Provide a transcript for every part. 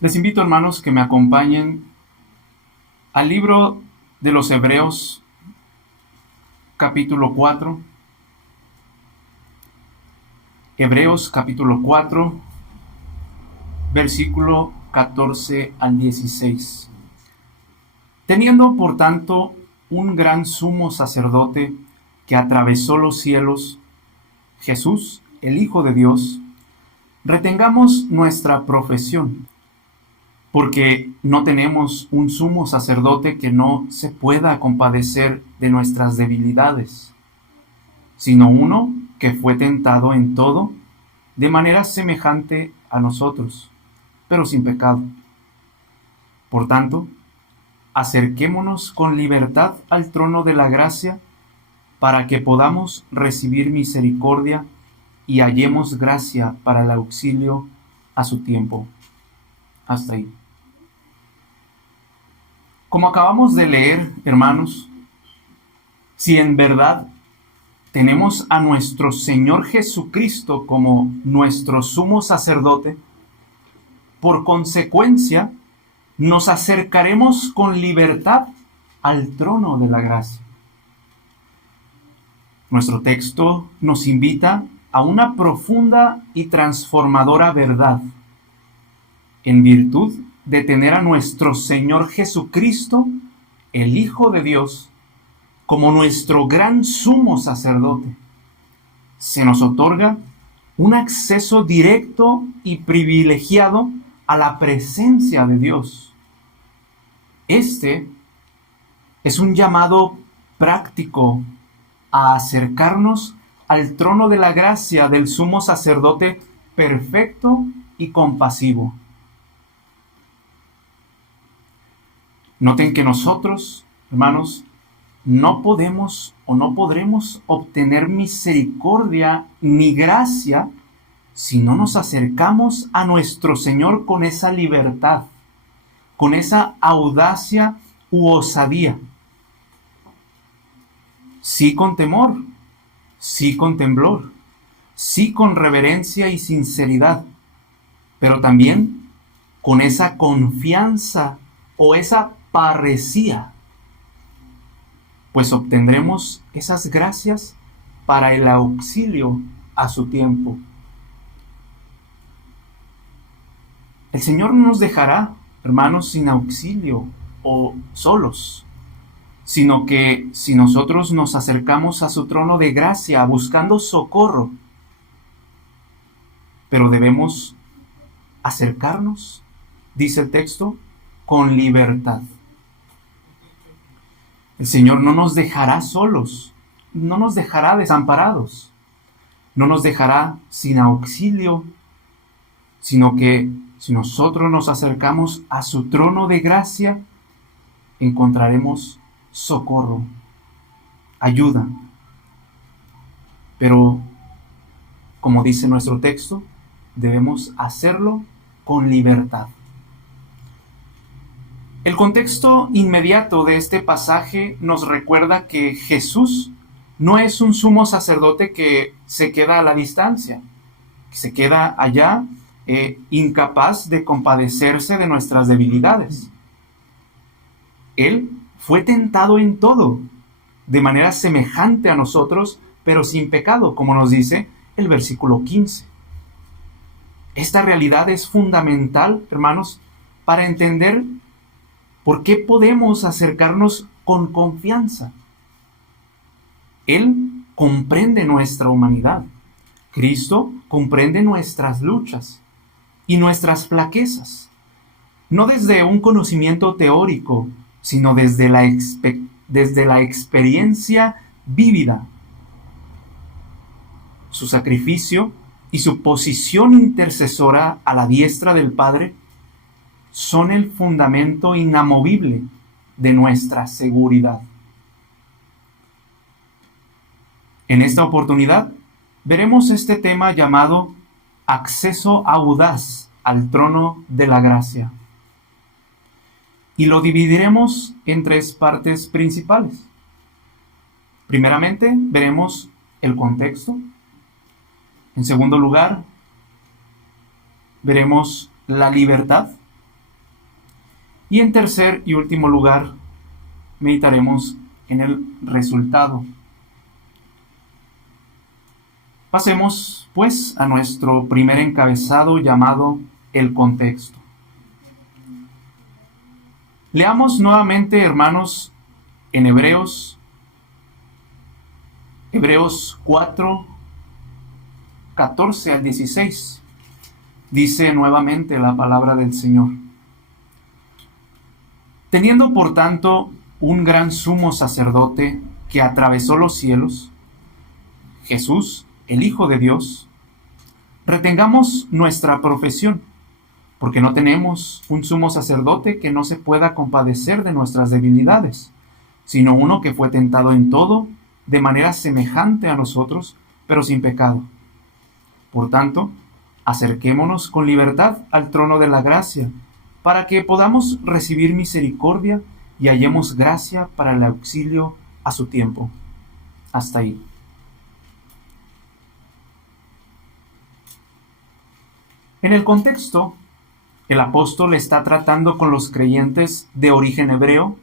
Les invito, hermanos, que me acompañen al libro de los Hebreos, capítulo 4. Hebreos, capítulo 4, versículo 14 al 16. Teniendo, por tanto, un gran sumo sacerdote que atravesó los cielos, Jesús, el Hijo de Dios, retengamos nuestra profesión, porque no tenemos un sumo sacerdote que no se pueda compadecer de nuestras debilidades, sino uno que fue tentado en todo, de manera semejante a nosotros, pero sin pecado. Por tanto, acerquémonos con libertad al trono de la gracia, para que podamos recibir misericordia y hallemos gracia para el auxilio a su tiempo. Hasta ahí. Como acabamos de leer, hermanos, si en verdad tenemos a nuestro Señor Jesucristo como nuestro sumo sacerdote, por consecuencia, nos acercaremos con libertad al trono de la gracia. Nuestro texto nos invita a una profunda y transformadora verdad. En virtud de tener a nuestro Señor Jesucristo, el Hijo de Dios, como nuestro gran sumo sacerdote, se nos otorga un acceso directo y privilegiado a la presencia de Dios. Este es un llamado práctico a acercarnos al trono de la gracia del sumo sacerdote perfecto y compasivo. Noten que nosotros, hermanos, no podemos o no podremos obtener misericordia ni gracia si no nos acercamos a nuestro Señor con esa libertad, con esa audacia u osadía. Sí con temor, sí con temblor, sí con reverencia y sinceridad, pero también con esa confianza o esa parresía, pues obtendremos esas gracias para el auxilio a su tiempo. El Señor no nos dejará, hermanos, sin auxilio o solos, sino que si nosotros nos acercamos a su trono de gracia buscando socorro, pero debemos acercarnos, dice el texto, con libertad. El Señor no nos dejará solos, no nos dejará desamparados, no nos dejará sin auxilio, sino que si nosotros nos acercamos a su trono de gracia, encontraremos socorro, ayuda. Pero, como dice nuestro texto, debemos hacerlo con libertad. El contexto inmediato de este pasaje nos recuerda que Jesús no es un sumo sacerdote que se queda a la distancia, que se queda allá incapaz de compadecerse de nuestras debilidades. Él fue tentado en todo, de manera semejante a nosotros, pero sin pecado, como nos dice el versículo 15. Esta realidad es fundamental, hermanos, para entender por qué podemos acercarnos con confianza. Él comprende nuestra humanidad. Cristo comprende nuestras luchas y nuestras flaquezas, no desde un conocimiento teórico, sino desde la experiencia vívida. Su sacrificio y su posición intercesora a la diestra del Padre son el fundamento inamovible de nuestra seguridad. En esta oportunidad veremos este tema llamado acceso audaz al trono de la gracia. Y lo dividiremos en tres partes principales. Primeramente, veremos el contexto. En segundo lugar, veremos la libertad Y en tercer y último lugar, meditaremos en el resultado. Pasemos, pues, a nuestro primer encabezado llamado el contexto. Leamos nuevamente, hermanos, en Hebreos 4, 14 al 16. Dice nuevamente la palabra del Señor. Teniendo por tanto un gran sumo sacerdote que atravesó los cielos, Jesús, el Hijo de Dios, retengamos nuestra profesión, porque no tenemos un sumo sacerdote que no se pueda compadecer de nuestras debilidades, sino uno que fue tentado en todo, de manera semejante a nosotros, pero sin pecado. Por tanto, acerquémonos con libertad al trono de la gracia, para que podamos recibir misericordia y hallemos gracia para el auxilio a su tiempo. Hasta ahí. En el contexto, el apóstol está tratando con los creyentes de origen hebreo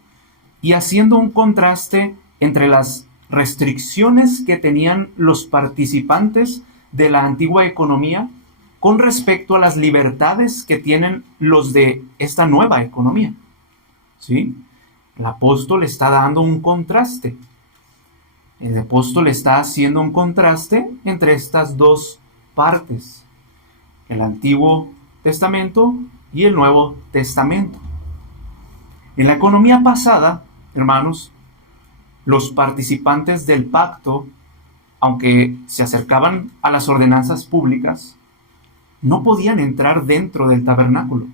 y haciendo un contraste entre las restricciones que tenían los participantes de la antigua economía con respecto a las libertades que tienen los de esta nueva economía. ¿Sí? El apóstol está dando un contraste. El apóstol está haciendo un contraste entre estas dos partes, el Antiguo Testamento y el Nuevo Testamento. En la economía pasada, hermanos, los participantes del pacto, aunque se acercaban a las ordenanzas públicas, no podían entrar dentro del tabernáculo,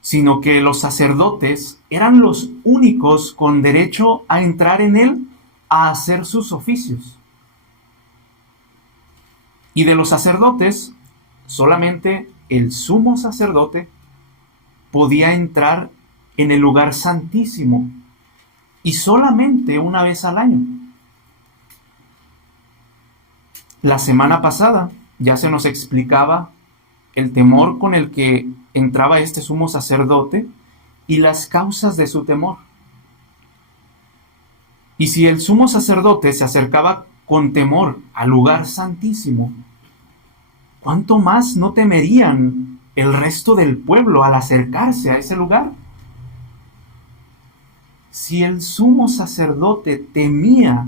sino que los sacerdotes eran los únicos con derecho a entrar en él a hacer sus oficios. Y de los sacerdotes, solamente el sumo sacerdote podía entrar en el lugar santísimo, y solamente una vez al año. La semana pasada ya se nos explicaba el temor con el que entraba este sumo sacerdote y las causas de su temor. Y si el sumo sacerdote se acercaba con temor al lugar santísimo, ¿cuánto más no temerían el resto del pueblo al acercarse a ese lugar? Si el sumo sacerdote temía,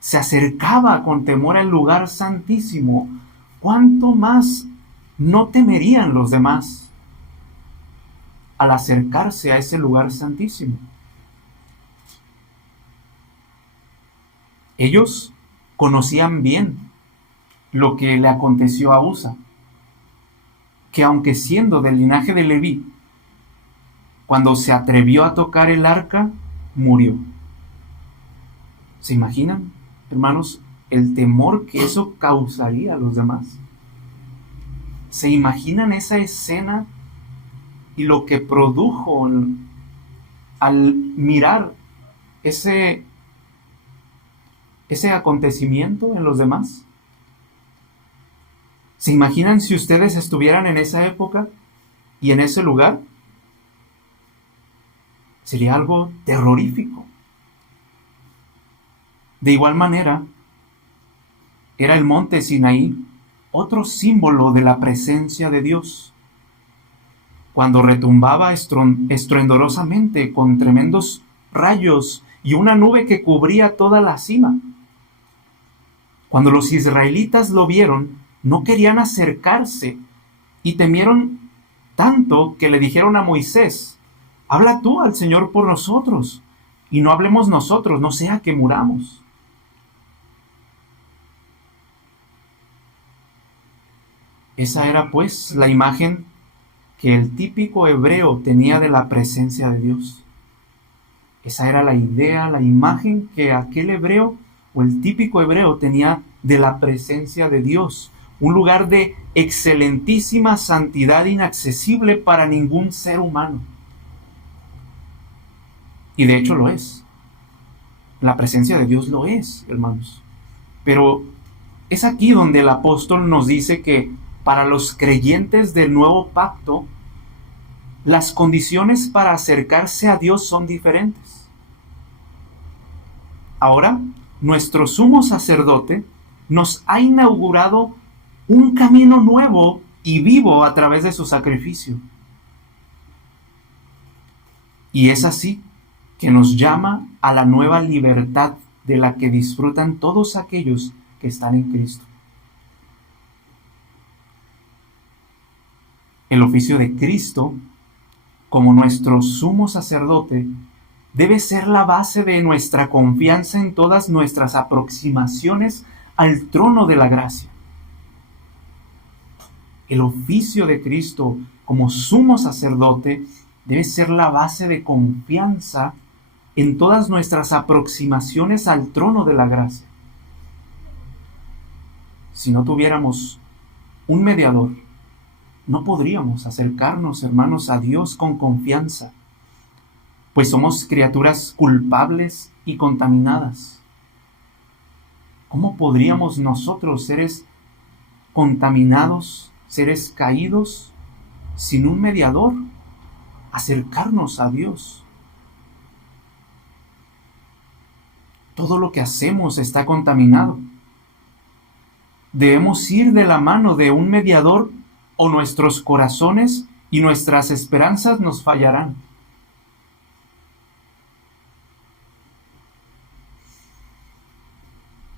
se acercaba con temor al lugar santísimo, ¿cuánto más no temerían los demás al acercarse a ese lugar santísimo? Ellos conocían bien lo que le aconteció a Usa, que aunque siendo del linaje de Leví, cuando se atrevió a tocar el arca, murió. ¿Se imaginan, hermanos, el temor que eso causaría a los demás? ¿Se imaginan esa escena y lo que produjo al mirar ese acontecimiento en los demás? ¿Se imaginan si ustedes estuvieran en esa época y en ese lugar? Sería algo terrorífico. De igual manera, era el monte Sinaí otro símbolo de la presencia de Dios. Cuando retumbaba estruendorosamente con tremendos rayos y una nube que cubría toda la cima. Cuando los israelitas lo vieron, no querían acercarse y temieron tanto que le dijeron a Moisés: habla tú al Señor por nosotros y no hablemos nosotros, no sea que muramos. Esa era pues la imagen que el típico hebreo tenía de la presencia de Dios. Esa era la idea, la imagen que aquel hebreo o el típico hebreo tenía de la presencia de Dios. Un lugar de excelentísima santidad inaccesible para ningún ser humano. Y de hecho lo es. La presencia de Dios lo es, hermanos. Pero es aquí donde el apóstol nos dice que para los creyentes del nuevo pacto, las condiciones para acercarse a Dios son diferentes. Ahora, nuestro sumo sacerdote nos ha inaugurado un camino nuevo y vivo a través de su sacrificio. Y es así que nos llama a la nueva libertad de la que disfrutan todos aquellos que están en Cristo. El oficio de Cristo, como nuestro sumo sacerdote, debe ser la base de nuestra confianza en todas nuestras aproximaciones al trono de la gracia. El oficio de Cristo como sumo sacerdote debe ser la base de confianza en todas nuestras aproximaciones al trono de la gracia. Si no tuviéramos un mediador, no podríamos acercarnos, hermanos, a Dios con confianza, pues somos criaturas culpables y contaminadas. ¿Cómo podríamos nosotros, seres contaminados, seres caídos, sin un mediador, acercarnos a Dios? Todo lo que hacemos está contaminado. Debemos ir de la mano de un mediador o nuestros corazones y nuestras esperanzas nos fallarán.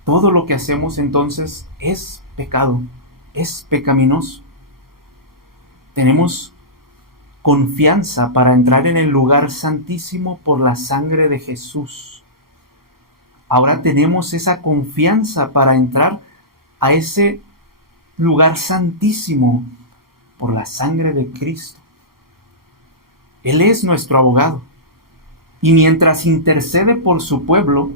Todo lo que hacemos entonces es pecado, es pecaminoso. Tenemos confianza para entrar en el lugar santísimo por la sangre de Jesús. Ahora tenemos esa confianza para entrar a ese lugar santísimo por la sangre de Cristo. Él es nuestro abogado. Y mientras intercede por su pueblo,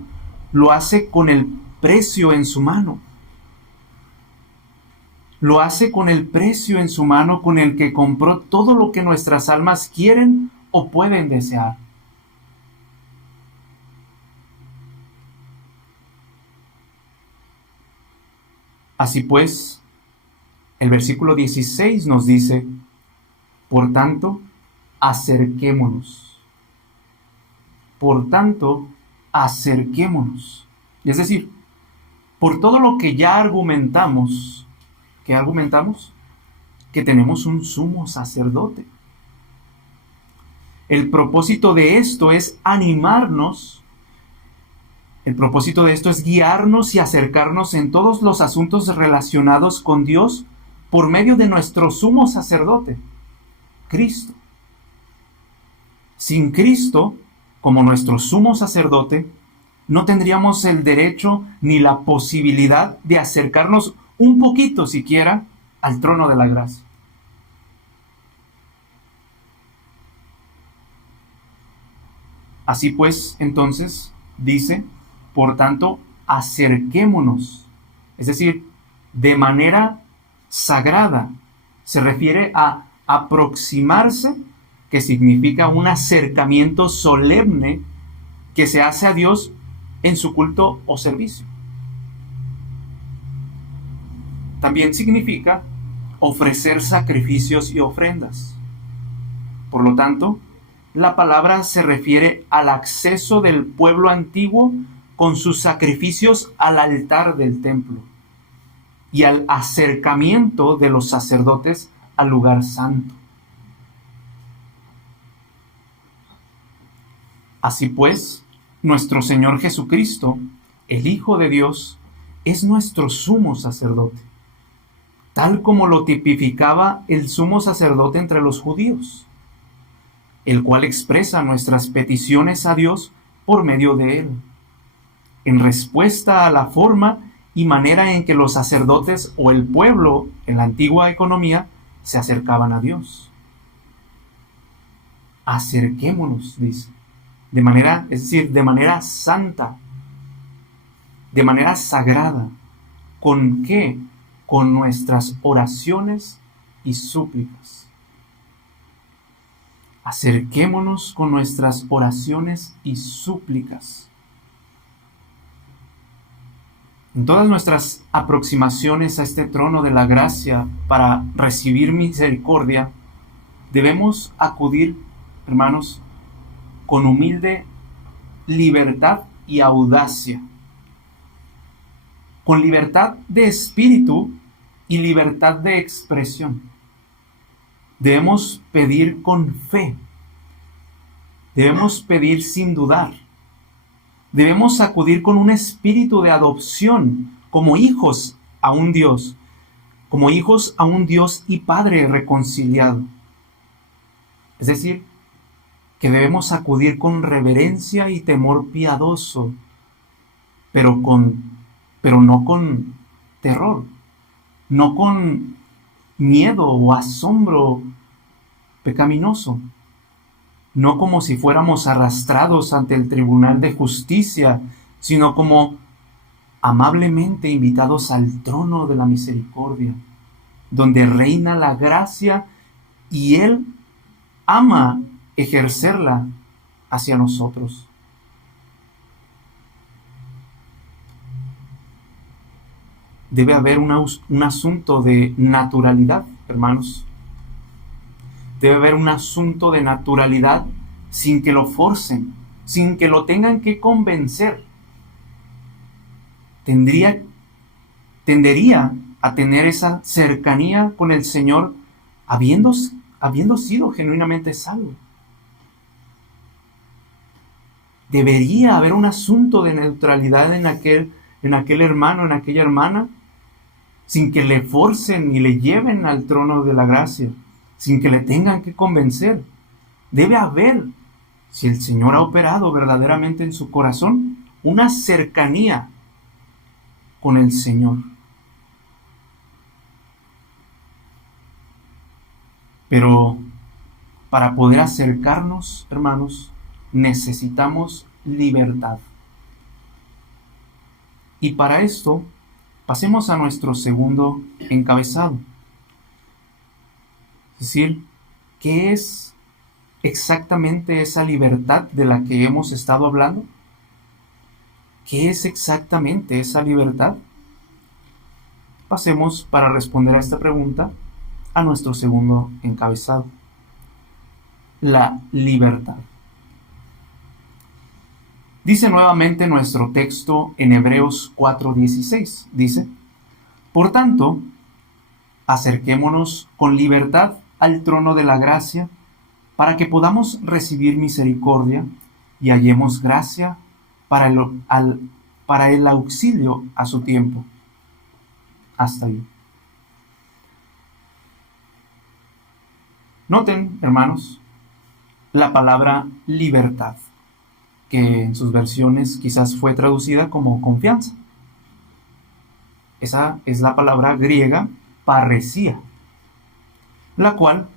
lo hace con el precio en su mano. Lo hace con el precio en su mano con el que compró todo lo que nuestras almas quieren o pueden desear. Así pues, el versículo 16 nos dice: por tanto, acerquémonos. Por tanto, acerquémonos. Es decir, por todo lo que ya argumentamos, ¿qué argumentamos? Que tenemos un sumo sacerdote. El propósito de esto es animarnos. El propósito de esto es guiarnos y acercarnos en todos los asuntos relacionados con Dios por medio de nuestro sumo sacerdote, Cristo. Sin Cristo, como nuestro sumo sacerdote, no tendríamos el derecho ni la posibilidad de acercarnos un poquito siquiera al trono de la gracia. Así pues, entonces, dice, por tanto, acerquémonos. Es decir, de manera sagrada. Se refiere a aproximarse, que significa un acercamiento solemne que se hace a Dios en su culto o servicio. También significa ofrecer sacrificios y ofrendas. Por lo tanto, la palabra se refiere al acceso del pueblo antiguo con sus sacrificios al altar del templo y al acercamiento de los sacerdotes al lugar santo. Así pues, nuestro Señor Jesucristo, el Hijo de Dios, es nuestro sumo sacerdote, tal como lo tipificaba el sumo sacerdote entre los judíos, el cual expresa nuestras peticiones a Dios por medio de él, en respuesta a la forma y manera en que los sacerdotes o el pueblo en la antigua economía se acercaban a Dios. Acerquémonos, dice, es decir, de manera santa, de manera sagrada. ¿Con qué? Con nuestras oraciones y súplicas. Acerquémonos con nuestras oraciones y súplicas. En todas nuestras aproximaciones a este trono de la gracia para recibir misericordia, debemos acudir, hermanos, con humilde libertad y audacia, con libertad de espíritu y libertad de expresión. Debemos pedir con fe, debemos pedir sin dudar, debemos acudir con un espíritu de adopción como hijos a un Dios, como hijos a un Dios y Padre reconciliado. Es decir, que debemos acudir con reverencia y temor piadoso, pero no con terror, no con miedo o asombro pecaminoso, no como si fuéramos arrastrados ante el tribunal de justicia, sino como amablemente invitados al trono de la misericordia, donde reina la gracia y Él ama ejercerla hacia nosotros. Debe haber un asunto de naturalidad, hermanos. Debe haber un asunto de naturalidad sin que lo forcen, sin que lo tengan que convencer. Tendería a tener esa cercanía con el Señor habiendo sido genuinamente salvo. Debería haber un asunto de neutralidad en aquel hermano, en aquella hermana, sin que le forcen ni le lleven al trono de la gracia, sin que le tengan que convencer. Debe haber, si el Señor ha operado verdaderamente en su corazón, una cercanía con el Señor. Pero para poder acercarnos, hermanos, necesitamos libertad. Y para esto, pasemos a nuestro segundo encabezado. Es decir, ¿qué es exactamente esa libertad de la que hemos estado hablando? ¿Qué es exactamente esa libertad? Pasemos, para responder a esta pregunta, a nuestro segundo encabezado. La libertad. Dice nuevamente nuestro texto en Hebreos 4:16. Dice: por tanto, acerquémonos con libertad al trono de la gracia, para que podamos recibir misericordia y hallemos gracia para el auxilio a su tiempo. Hasta ahí. Noten, hermanos, la palabra libertad, que en sus versiones quizás fue traducida como confianza. Esa es la palabra griega parresía, la cual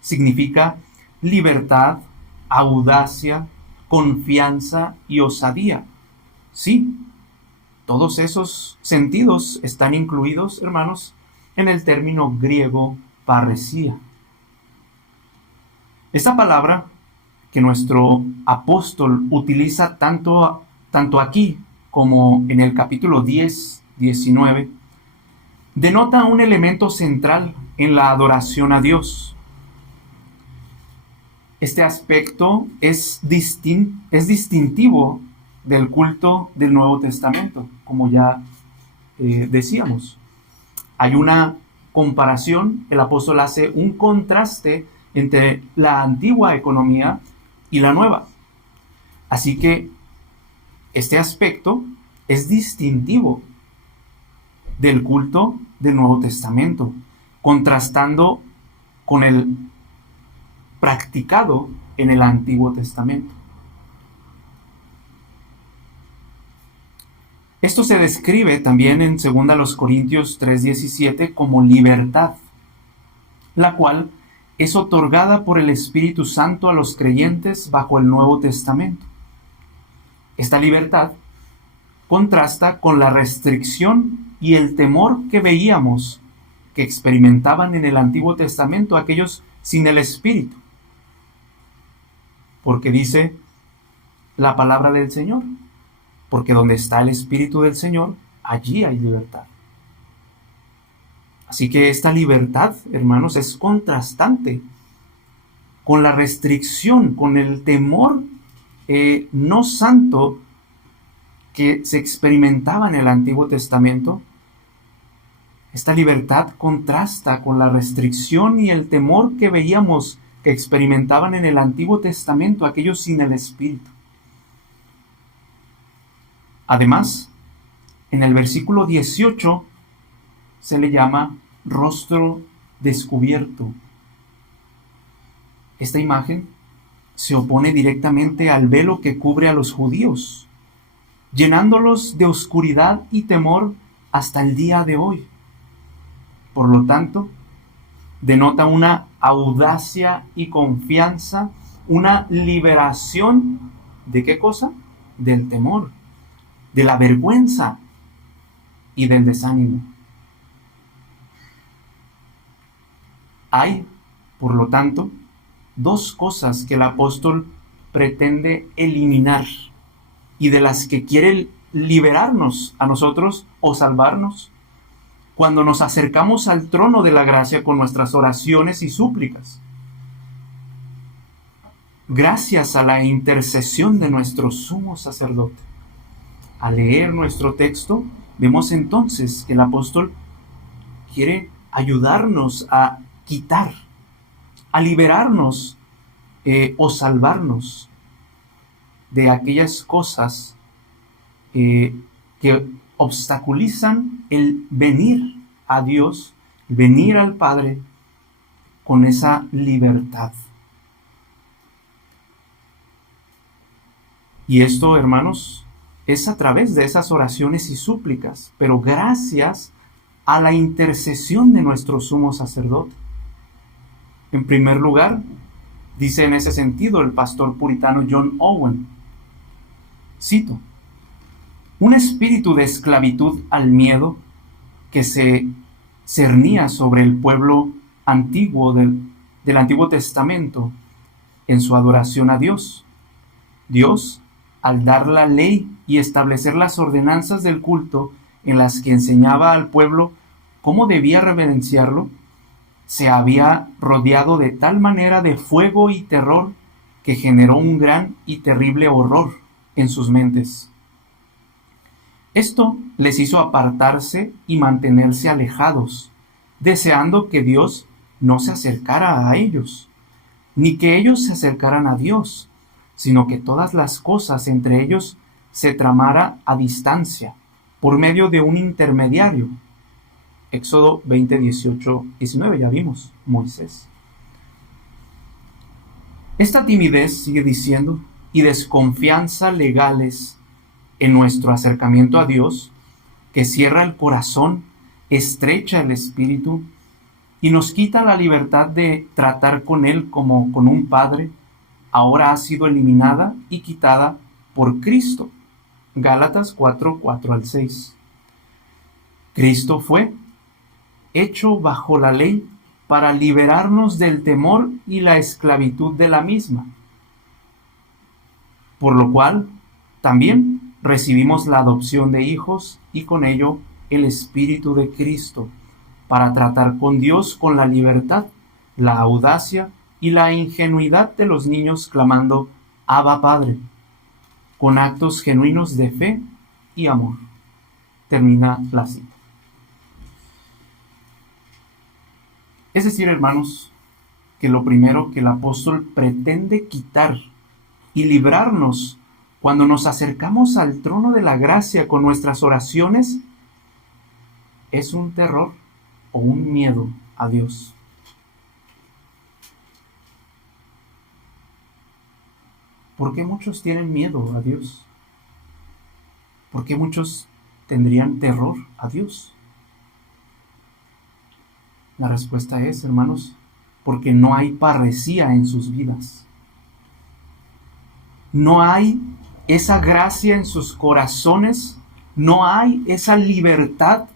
significa libertad, audacia, confianza y osadía. Sí, todos esos sentidos están incluidos, hermanos, en el término griego parresía. Esta palabra que nuestro apóstol utiliza tanto aquí como en el capítulo 10, 19, denota un elemento central en la adoración a Dios. Este aspecto es distintivo del culto del Nuevo Testamento, como ya decíamos. Hay una comparación, el apóstol hace un contraste entre la antigua economía y la nueva. Así que este aspecto es distintivo del culto del Nuevo Testamento, contrastando con el practicado en el Antiguo Testamento. Esto se describe también en 2 Corintios 3:17 como libertad, la cual es otorgada por el Espíritu Santo a los creyentes bajo el Nuevo Testamento. Esta libertad contrasta con la restricción y el temor que veíamos que experimentaban en el Antiguo Testamento aquellos sin el Espíritu. Porque dice la palabra del Señor, porque donde está el Espíritu del Señor, allí hay libertad. Así que esta libertad, hermanos, es contrastante con la restricción, con el temor no santo que se experimentaba en el Antiguo Testamento. Esta libertad contrasta con la restricción y el temor que veíamos que experimentaban en el Antiguo Testamento aquellos sin el Espíritu. Además, en el versículo 18 se le llama rostro descubierto. Esta imagen se opone directamente al velo que cubre a los judíos, llenándolos de oscuridad y temor hasta el día de hoy. Por lo tanto, denota una audacia y confianza, una liberación ¿de qué cosa? Del temor, de la vergüenza y del desánimo. Hay, por lo tanto, dos cosas que el apóstol pretende eliminar y de las que quiere liberarnos a nosotros o salvarnos cuando nos acercamos al trono de la gracia con nuestras oraciones y súplicas. Gracias a la intercesión de nuestro sumo sacerdote. Al leer nuestro texto, vemos entonces que el apóstol quiere ayudarnos a quitar, a liberarnos o salvarnos de aquellas cosas que obstaculizan el venir a Dios, venir al Padre con esa libertad. Y esto, hermanos, es a través de esas oraciones y súplicas, pero gracias a la intercesión de nuestro sumo sacerdote. En primer lugar, dice en ese sentido el pastor puritano John Owen, cito: un espíritu de esclavitud al miedo que se cernía sobre el pueblo antiguo del Antiguo Testamento en su adoración a Dios. Dios, al dar la ley y establecer las ordenanzas del culto en las que enseñaba al pueblo cómo debía reverenciarlo, se había rodeado de tal manera de fuego y terror que generó un gran y terrible horror en sus mentes. Esto les hizo apartarse y mantenerse alejados, deseando que Dios no se acercara a ellos, ni que ellos se acercaran a Dios, sino que todas las cosas entre ellos se tramara a distancia, por medio de un intermediario. Éxodo 20, 18, 19, ya vimos, Moisés. Esta timidez, sigue diciendo, y desconfianza legales en nuestro acercamiento a Dios, que cierra el corazón, estrecha el espíritu y nos quita la libertad de tratar con Él como con un padre, ahora ha sido eliminada y quitada por Cristo. Gálatas 4, 4 al 6. Cristo fue hecho bajo la ley para liberarnos del temor y la esclavitud de la misma, por lo cual también recibimos la adopción de hijos y con ello el Espíritu de Cristo, para tratar con Dios con la libertad, la audacia y la ingenuidad de los niños clamando Abba Padre, con actos genuinos de fe y amor. Termina la cita. Es decir, hermanos, que lo primero que el apóstol pretende quitar y librarnos cuando nos acercamos al trono de la gracia con nuestras oraciones es un terror o un miedo a Dios. ¿Por qué muchos tienen miedo a Dios? ¿Por qué muchos tendrían terror a Dios? La respuesta es, hermanos, porque no hay parresía en sus vidas. No hay esa gracia en sus corazones, no hay esa libertad,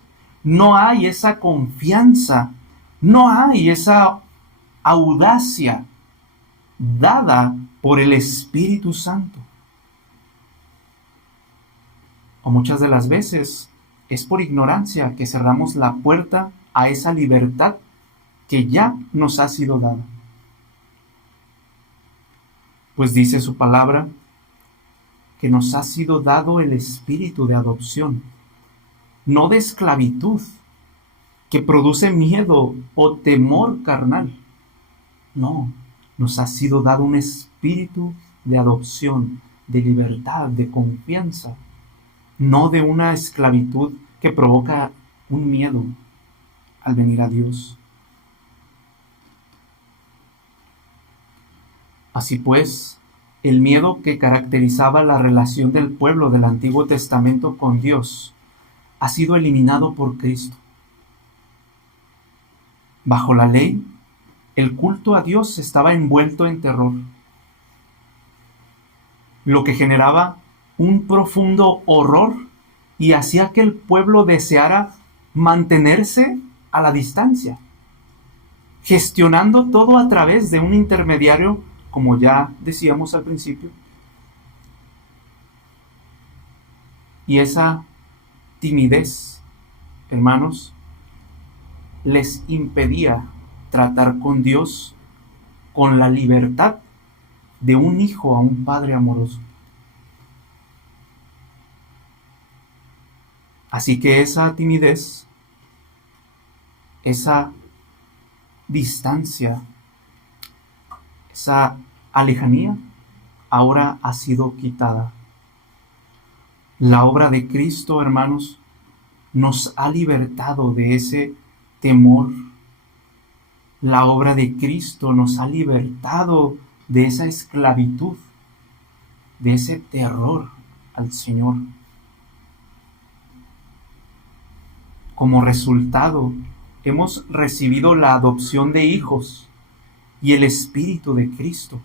no hay esa confianza, no hay esa audacia dada por el Espíritu Santo. O muchas de las veces es por ignorancia que cerramos la puerta a esa libertad que ya nos ha sido dada. Pues dice su palabra que nos ha sido dado el espíritu de adopción, no de esclavitud, que produce miedo o temor carnal. No, nos ha sido dado un espíritu de adopción, de libertad, de confianza, no de una esclavitud que provoca un miedo al venir a Dios. Así pues, el miedo que caracterizaba la relación del pueblo del Antiguo Testamento con Dios ha sido eliminado por Cristo. Bajo la ley, el culto a Dios estaba envuelto en terror, lo que generaba un profundo horror y hacía que el pueblo deseara mantenerse a la distancia, gestionando todo a través de un intermediario, como ya decíamos al principio. Y esa timidez, hermanos, les impedía tratar con Dios con la libertad de un hijo a un padre amoroso. Así que esa timidez, esa distancia, esa alejanía, ahora ha sido quitada. La obra de Cristo, hermanos, nos ha libertado de ese temor. La obra de Cristo nos ha libertado de esa esclavitud, de ese terror al Señor. Como resultado, hemos recibido la adopción de hijos y el Espíritu de Cristo,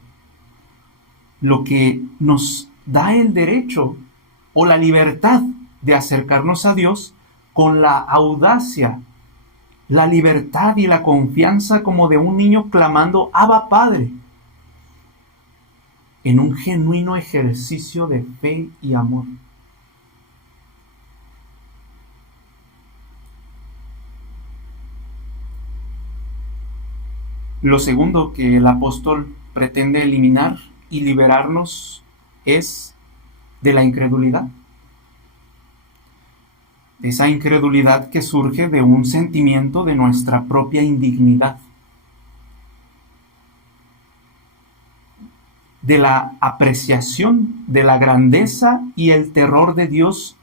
lo que nos da el derecho o la libertad de acercarnos a Dios con la audacia, la libertad y la confianza como de un niño clamando Abba Padre, en un genuino ejercicio de fe y amor. Lo segundo que el apóstol pretende eliminar y liberarnos es de la incredulidad. De esa incredulidad que surge de un sentimiento de nuestra propia indignidad. De la apreciación de la grandeza y el terror de Dios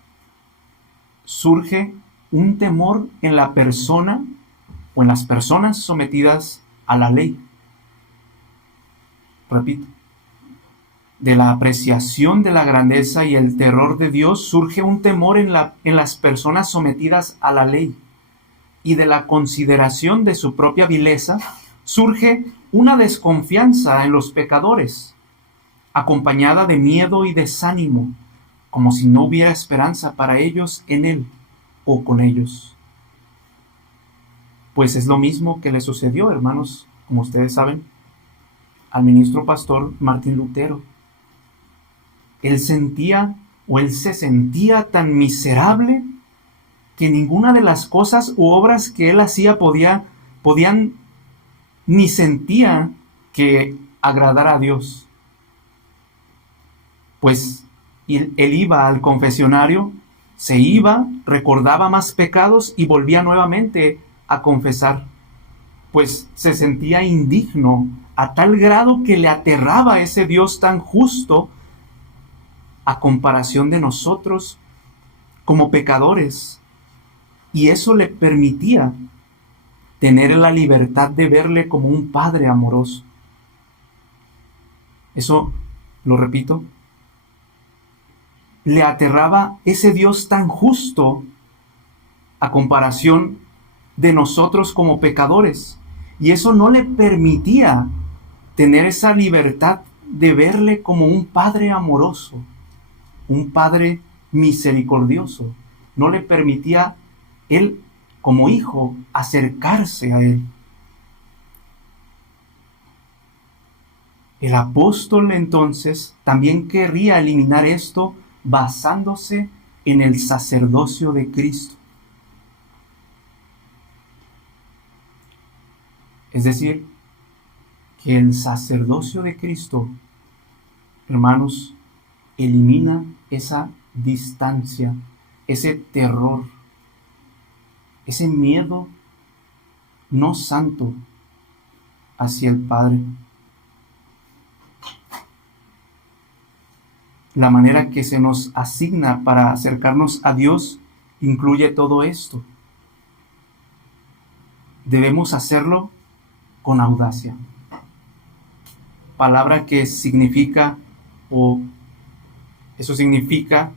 surge un temor en la persona o en las personas sometidas a la ley. Repito, de la apreciación de la grandeza y el terror de Dios surge un temor en las personas sometidas a la ley. Y de la consideración de su propia vileza surge una desconfianza en los pecadores, acompañada de miedo y desánimo, como si no hubiera esperanza para ellos en Él o con ellos. Pues es lo mismo que le sucedió, hermanos, como ustedes saben, al ministro pastor Martín Lutero. Él se sentía tan miserable que ninguna de las cosas u obras que él hacía podían ni sentía que agradara a Dios. Pues él iba al confesionario, se iba, recordaba más pecados y volvía nuevamente a confesar, pues se sentía indigno a tal grado que le aterraba ese Dios tan justo a comparación de nosotros como pecadores, y eso le permitía tener la libertad de verle como un Padre amoroso. Eso, lo repito, le aterraba ese Dios tan justo a comparación de nosotros como pecadores. Y eso no le permitía tener esa libertad de verle como un Padre amoroso, un Padre misericordioso. No le permitía él, como hijo, acercarse a Él. El apóstol entonces también querría eliminar esto basándose en el sacerdocio de Cristo. Es decir, que el sacerdocio de Cristo hermanos, elimina esa distancia, ese terror, ese miedo no santo hacia el Padre. La manera que se nos asigna para acercarnos a Dios incluye todo esto. Debemos hacerlo con audacia. Palabra que significa, eso significa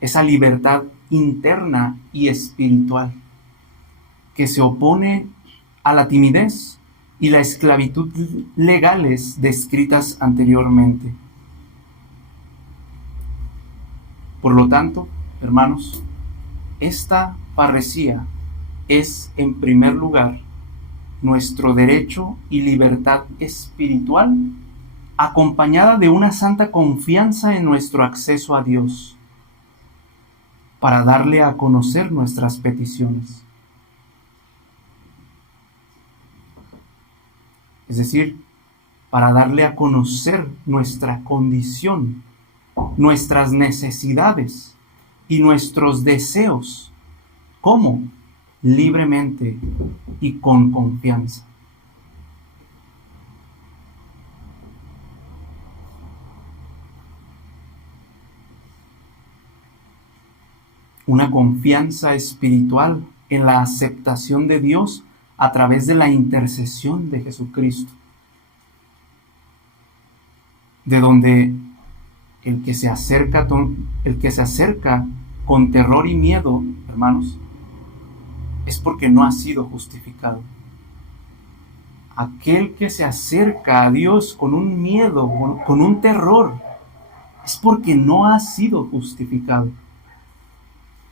esa libertad interna y espiritual que se opone a la timidez y la esclavitud legales descritas anteriormente. Por lo tanto, hermanos, esta parresía es, en primer lugar, nuestro derecho y libertad espiritual, acompañada de una santa confianza en nuestro acceso a Dios, para darle a conocer nuestras peticiones. Es decir, para darle a conocer nuestra condición, nuestras necesidades y nuestros deseos. ¿Cómo? Libremente y con confianza. Una confianza espiritual en la aceptación de Dios a través de la intercesión de Jesucristo, de donde el que se acerca con terror y miedo, hermanos, es porque no ha sido justificado. Aquel que se acerca a Dios con un miedo, con un terror, es porque no ha sido justificado.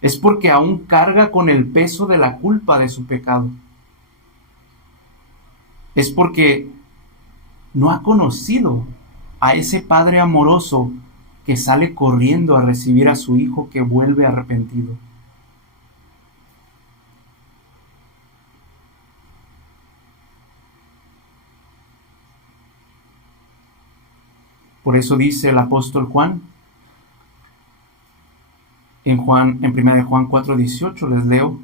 Es porque aún carga con el peso de la culpa de su pecado. Es porque no ha conocido a ese Padre amoroso que sale corriendo a recibir a su Hijo que vuelve arrepentido. Por eso dice el apóstol Juan, en 1 de Juan 4:18, les leo: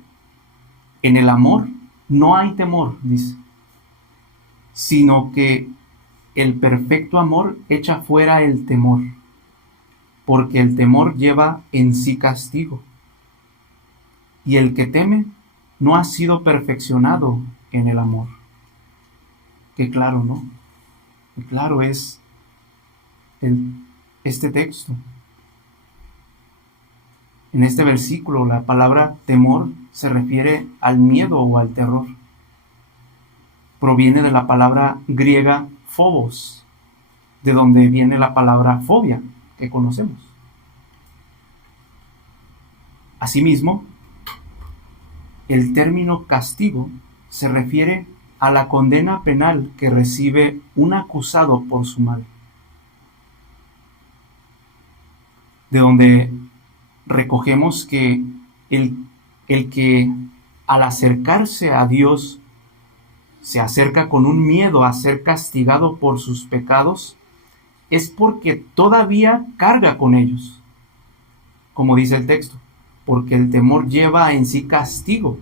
en el amor no hay temor, dice, sino que el perfecto amor echa fuera el temor, porque el temor lleva en sí castigo, y el que teme no ha sido perfeccionado en el amor. Qué claro, ¿no? Qué claro es este texto. En este versículo, la palabra temor se refiere al miedo o al terror. Proviene de la palabra griega phobos, de donde viene la palabra fobia que conocemos. Asimismo, el término castigo se refiere a la condena penal que recibe un acusado por su mal, de donde recogemos que el que al acercarse a Dios se acerca con un miedo a ser castigado por sus pecados, es porque todavía carga con ellos. Como dice el texto, porque el temor lleva en sí castigo,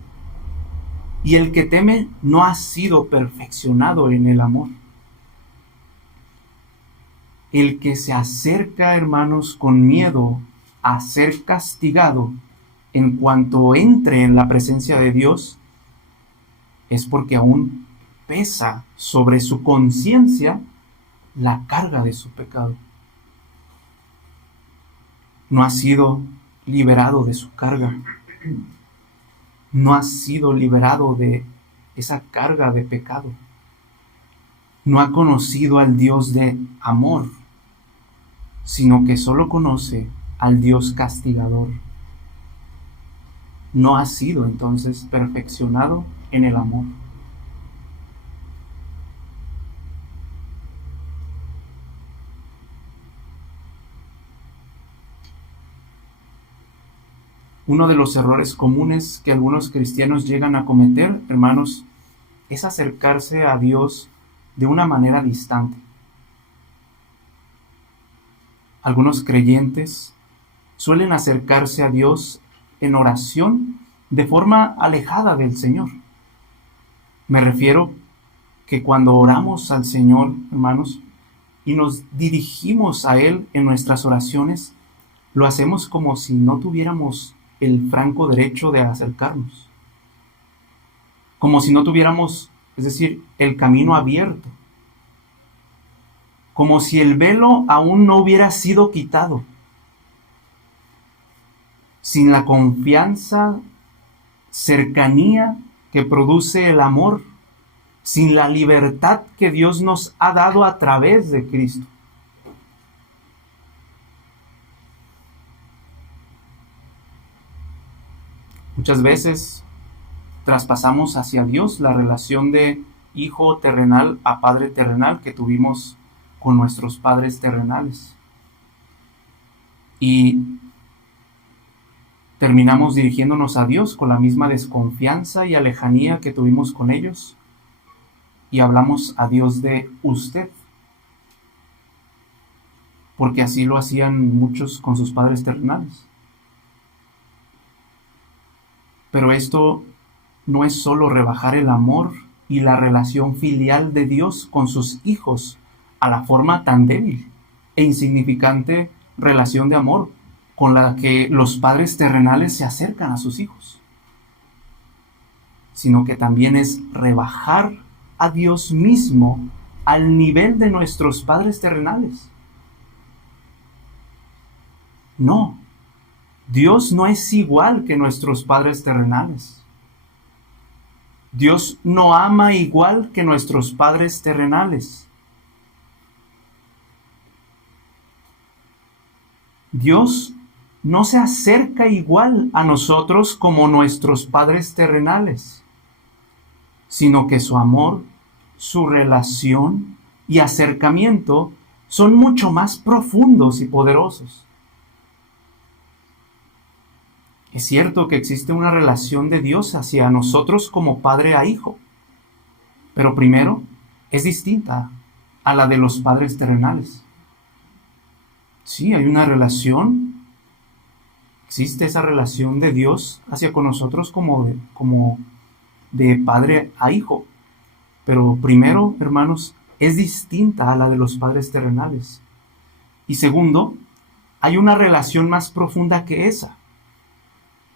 y el que teme no ha sido perfeccionado en el amor. El que se acerca, hermanos, con miedo a ser castigado en cuanto entre en la presencia de Dios, es porque aún pesa sobre su conciencia la carga de su pecado. No ha sido liberado de su carga. No ha sido liberado de esa carga de pecado. No ha conocido al Dios de amor, sino que solo conoce al Dios castigador. No ha sido entonces perfeccionado en el amor. Uno de los errores comunes que algunos cristianos llegan a cometer, hermanos, es acercarse a Dios de una manera distante. algunos creyentes suelen acercarse a Dios en oración de forma alejada del Señor. Me refiero que cuando oramos al Señor, hermanos, y nos dirigimos a Él en nuestras oraciones, lo hacemos como si no tuviéramos el franco derecho de acercarnos. Como si no tuviéramos, es decir, el camino abierto. Como si el velo aún no hubiera sido quitado. Sin la confianza, cercanía que produce el amor, sin la libertad que Dios nos ha dado a través de Cristo. Muchas veces traspasamos hacia Dios la relación de hijo terrenal a padre terrenal que tuvimos con nuestros padres terrenales. Y terminamos dirigiéndonos a Dios con la misma desconfianza y alejanía que tuvimos con ellos. Y hablamos a Dios de usted. Porque así lo hacían muchos con sus padres terrenales. Pero esto no es solo rebajar el amor y la relación filial de Dios con sus hijos a la forma tan débil e insignificante relación de amor con la que los padres terrenales se acercan a sus hijos, sino que también es rebajar a Dios mismo al nivel de nuestros padres terrenales. No, Dios no es igual que nuestros padres terrenales. Dios no ama igual que nuestros padres terrenales. Dios no se acerca igual a nosotros como nuestros padres terrenales, sino que su amor, su relación y acercamiento son mucho más profundos y poderosos. Es cierto que existe una relación de Dios hacia nosotros como padre a hijo, pero primero es distinta a la de los padres terrenales. Sí, hay una relación, existe esa relación de Dios hacia con nosotros como de padre a hijo, pero primero, hermanos, es distinta a la de los padres terrenales. Y segundo, hay una relación más profunda que esa,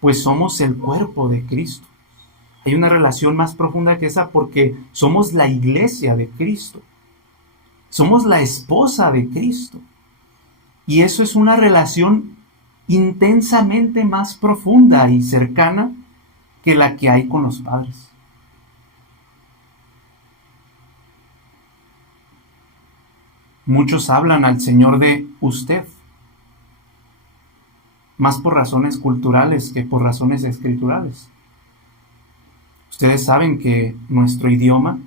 pues somos el cuerpo de Cristo. Hay una relación más profunda que esa porque somos la iglesia de Cristo. Somos la esposa de Cristo. Y eso es una relación intensamente más profunda y cercana que la que hay con los padres. Muchos hablan al Señor de usted, más por razones culturales que por razones escriturales. Ustedes saben que nuestro idioma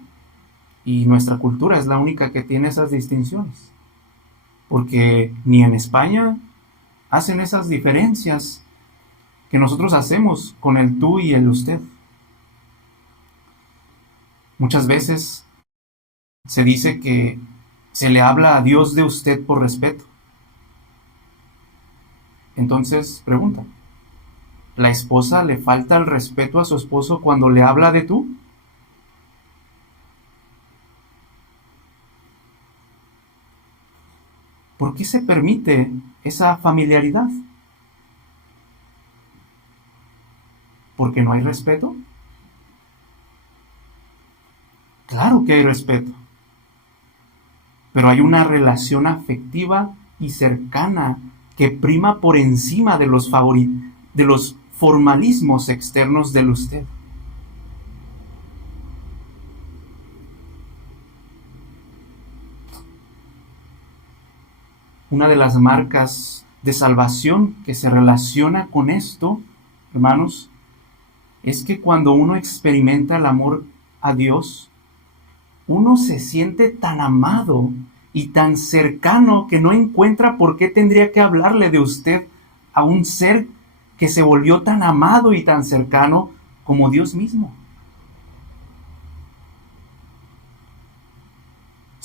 y nuestra cultura es la única que tiene esas distinciones, porque ni en España hacen esas diferencias que nosotros hacemos con el tú y el usted. Muchas veces se dice que se le habla a Dios de usted por respeto. Entonces, pregunta, ¿la esposa le falta el respeto a su esposo cuando le habla de tú? ¿Por qué se permite esa familiaridad? ¿Porque no hay respeto? Claro que hay respeto, pero hay una relación afectiva y cercana que prima por encima de los formalismos externos del usted. Una de las marcas de salvación que se relaciona con esto, hermanos, es que cuando uno experimenta el amor a Dios, uno se siente tan amado y tan cercano que no encuentra por qué tendría que hablarle de usted a un ser que se volvió tan amado y tan cercano como Dios mismo.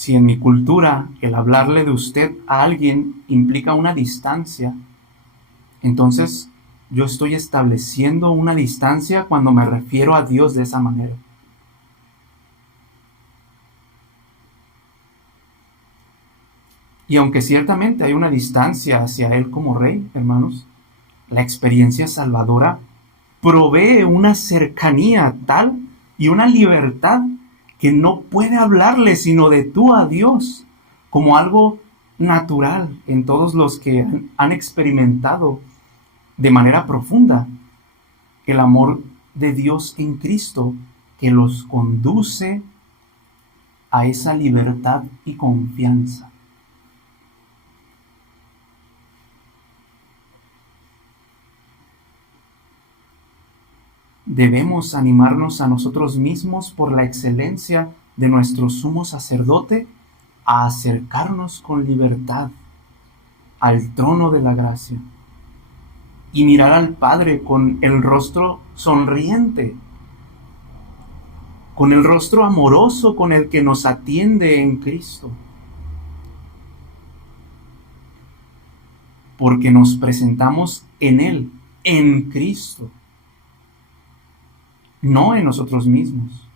Si en mi cultura el hablarle de usted a alguien implica una distancia, entonces yo estoy estableciendo una distancia cuando me refiero a Dios de esa manera. Y aunque ciertamente hay una distancia hacia Él como Rey, hermanos, la experiencia salvadora provee una cercanía tal y una libertad que no puede hablarle sino de tú a Dios, como algo natural en todos los que han experimentado de manera profunda el amor de Dios en Cristo, que los conduce a esa libertad y confianza. Debemos animarnos a nosotros mismos por la excelencia de nuestro sumo sacerdote a acercarnos con libertad al trono de la gracia y mirar al Padre con el rostro sonriente, con el rostro amoroso con el que nos atiende en Cristo, porque nos presentamos en Él, en Cristo, no en nosotros mismos.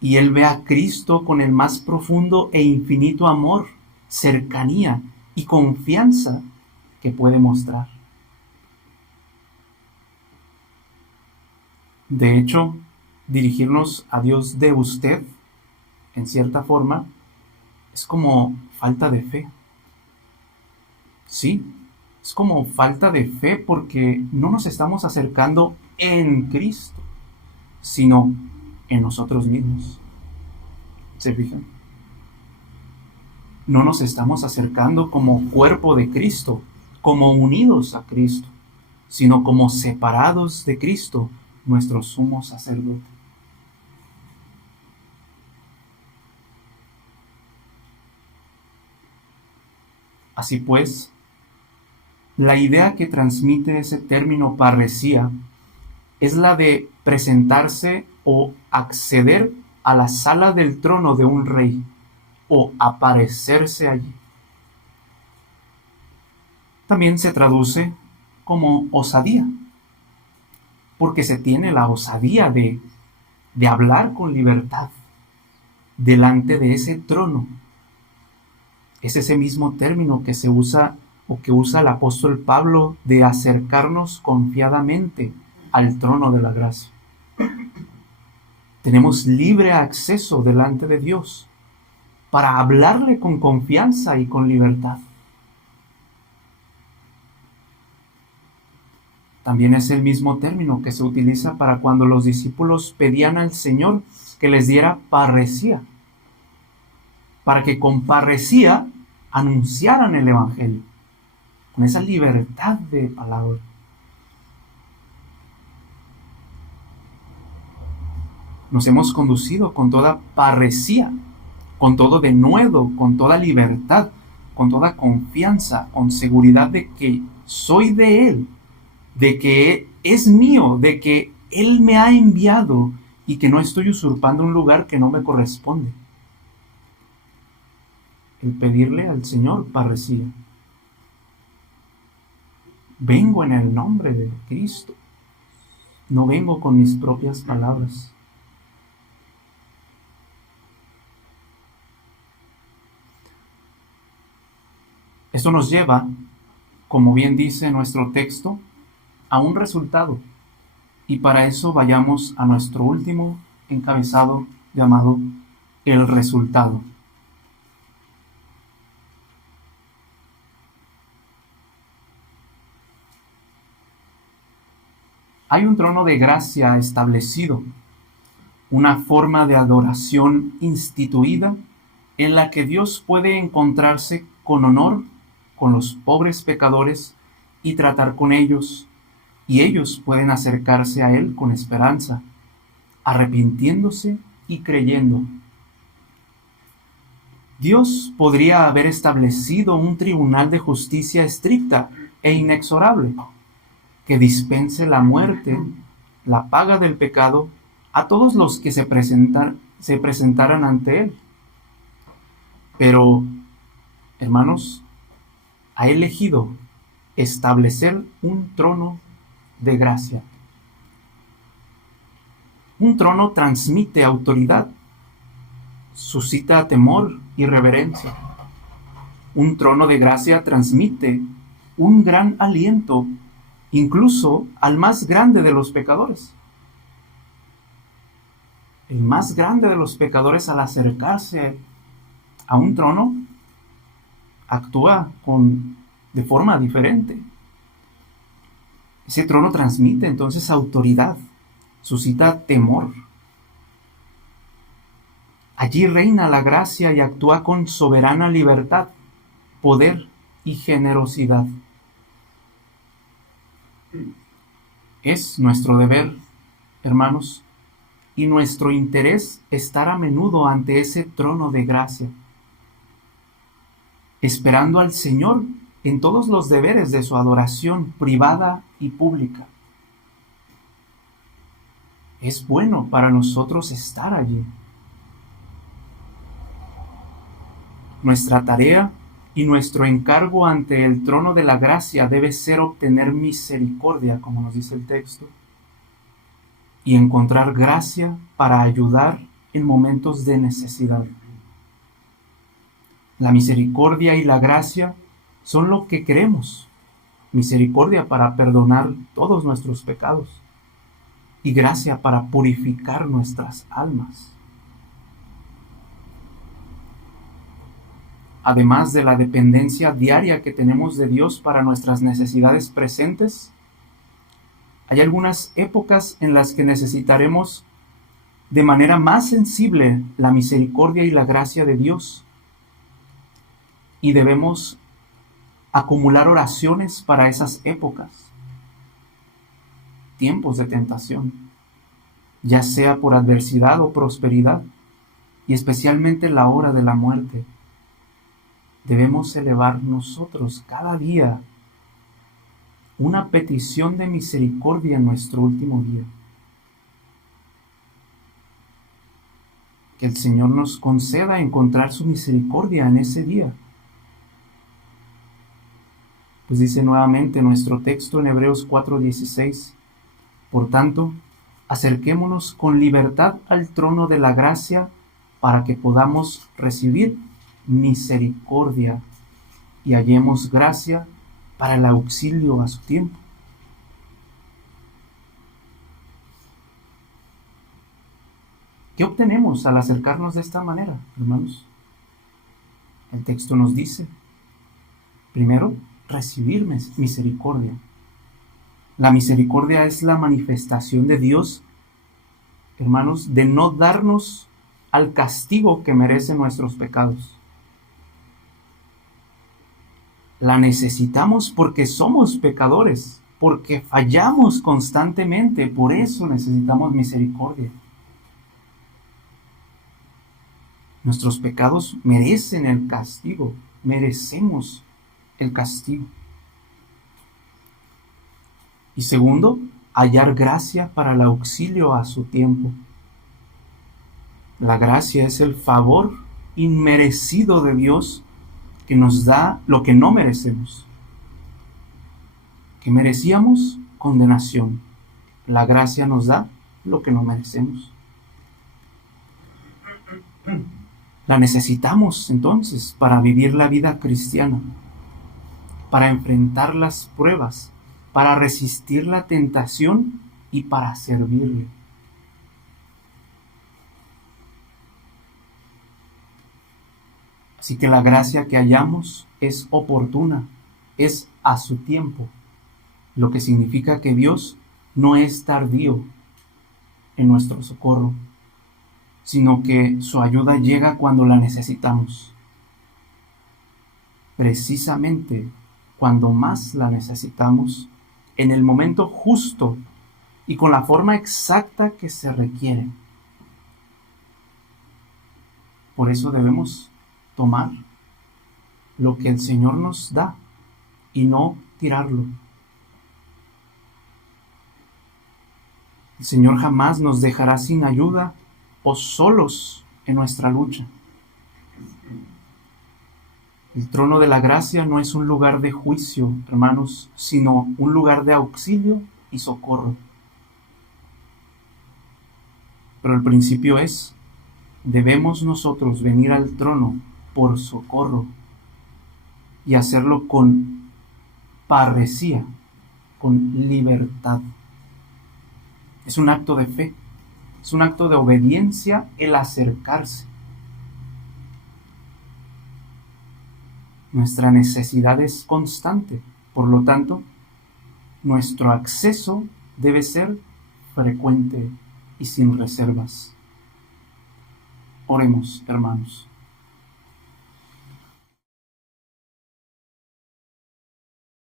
Y Él ve a Cristo con el más profundo e infinito amor, cercanía y confianza que puede mostrar. De hecho, dirigirnos a Dios de usted, en cierta forma, es como falta de fe. Sí, es como falta de fe porque no nos estamos acercando en Cristo, sino en nosotros mismos. ¿Se fijan? No nos estamos acercando como cuerpo de Cristo, como unidos a Cristo, sino como separados de Cristo, nuestro sumo sacerdote. Así pues, la idea que transmite ese término parresía es la de presentarse o acceder a la sala del trono de un rey o aparecerse allí. También se traduce como osadía, porque se tiene la osadía de hablar con libertad delante de ese trono. Es ese mismo término que se usa o que usa el apóstol Pablo de acercarnos confiadamente al trono de la gracia. Tenemos libre acceso delante de Dios para hablarle con confianza y con libertad. También es el mismo término que se utiliza para cuando los discípulos pedían al Señor que les diera parresía, para que con parresía anunciaran el Evangelio, con esa libertad de palabra. Nos hemos conducido con toda parresía, con todo denuedo, con toda libertad, con toda confianza, con seguridad de que soy de Él, de que es mío, de que Él me ha enviado y que no estoy usurpando un lugar que no me corresponde. El pedirle al Señor parresía. Vengo en el nombre de Cristo. No vengo con mis propias palabras. Esto nos lleva, como bien dice nuestro texto, a un resultado. Y para eso vayamos a nuestro último encabezado llamado el resultado. Hay un trono de gracia establecido, una forma de adoración instituida en la que Dios puede encontrarse con honor con los pobres pecadores y tratar con ellos, y ellos pueden acercarse a Él con esperanza, arrepintiéndose y creyendo. Dios podría haber establecido un tribunal de justicia estricta e inexorable, que dispense la muerte, la paga del pecado, a todos los que se presentaran ante Él. Pero, hermanos, ha elegido establecer un trono de gracia. Un trono transmite autoridad, suscita temor y reverencia. Un trono de gracia transmite un gran aliento, incluso al más grande de los pecadores. El más grande de los pecadores, al acercarse a un trono, actúa de forma diferente. Ese trono transmite entonces autoridad, suscita temor. Allí reina la gracia y actúa con soberana libertad, poder y generosidad. Es nuestro deber, hermanos, y nuestro interés estar a menudo ante ese trono de gracia, esperando al Señor en todos los deberes de su adoración privada y pública. Es bueno para nosotros estar allí. Nuestra tarea y nuestro encargo ante el trono de la gracia debe ser obtener misericordia, como nos dice el texto, y encontrar gracia para ayudar en momentos de necesidad. La misericordia y la gracia son lo que queremos. Misericordia para perdonar todos nuestros pecados y gracia para purificar nuestras almas. Además de la dependencia diaria que tenemos de Dios para nuestras necesidades presentes, hay algunas épocas en las que necesitaremos de manera más sensible la misericordia y la gracia de Dios. Y debemos acumular oraciones para esas épocas, tiempos de tentación, ya sea por adversidad o prosperidad, y especialmente la hora de la muerte. Debemos elevar nosotros cada día una petición de misericordia en nuestro último día. Que el Señor nos conceda encontrar su misericordia en ese día. Pues dice nuevamente nuestro texto en Hebreos 4:16, por tanto, acerquémonos con libertad al trono de la gracia para que podamos recibir misericordia y hallemos gracia para el auxilio a su tiempo. ¿Qué obtenemos al acercarnos de esta manera, hermanos? El texto nos dice, primero, recibir misericordia. La misericordia es la manifestación de Dios, hermanos, de no darnos al castigo que merecen nuestros pecados. La necesitamos porque somos pecadores, porque fallamos constantemente, por eso necesitamos misericordia. Nuestros pecados merecen el castigo, merecemos el castigo. Y segundo, hallar gracia para el auxilio a su tiempo. La gracia es el favor inmerecido de Dios que nos da lo que no merecemos. Que merecíamos condenación. La gracia nos da lo que no merecemos. La necesitamos entonces para vivir la vida cristiana, para enfrentar las pruebas, para resistir la tentación y para servirle. Así que la gracia que hallamos es oportuna, es a su tiempo, lo que significa que Dios no es tardío en nuestro socorro, sino que su ayuda llega cuando la necesitamos. Precisamente cuando más la necesitamos, en el momento justo y con la forma exacta que se requiere. Por eso debemos tomar lo que el Señor nos da y no tirarlo. El Señor jamás nos dejará sin ayuda o solos en nuestra lucha. El trono de la gracia no es un lugar de juicio, hermanos, sino un lugar de auxilio y socorro. Pero el principio es, debemos nosotros venir al trono por socorro y hacerlo con parresía, con libertad. Es un acto de fe, es un acto de obediencia el acercarse. Nuestra necesidad es constante, por lo tanto, nuestro acceso debe ser frecuente y sin reservas. Oremos, hermanos.